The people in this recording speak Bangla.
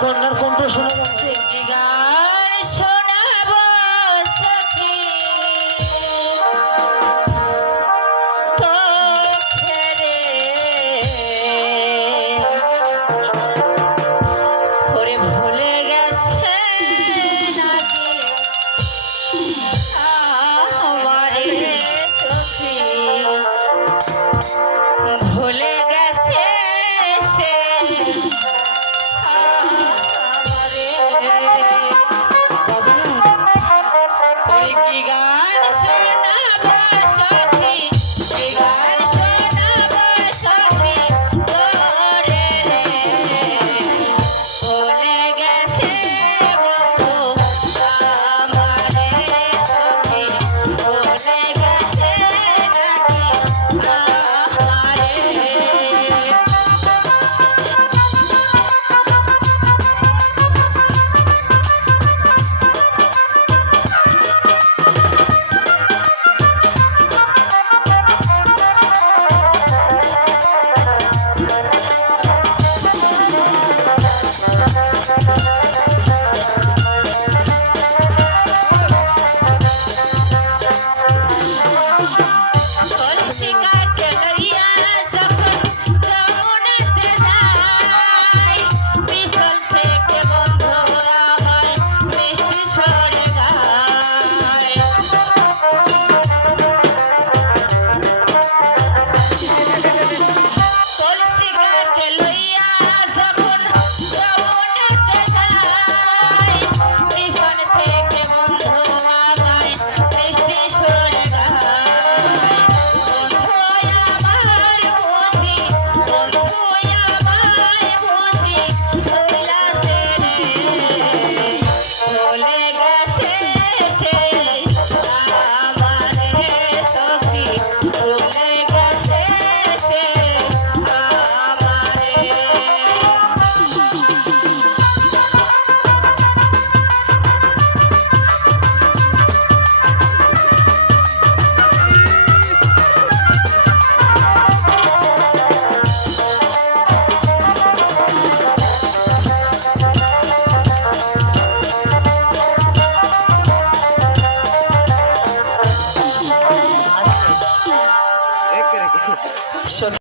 কন্যার কণ্ঠ শোনা যাচ্ছে।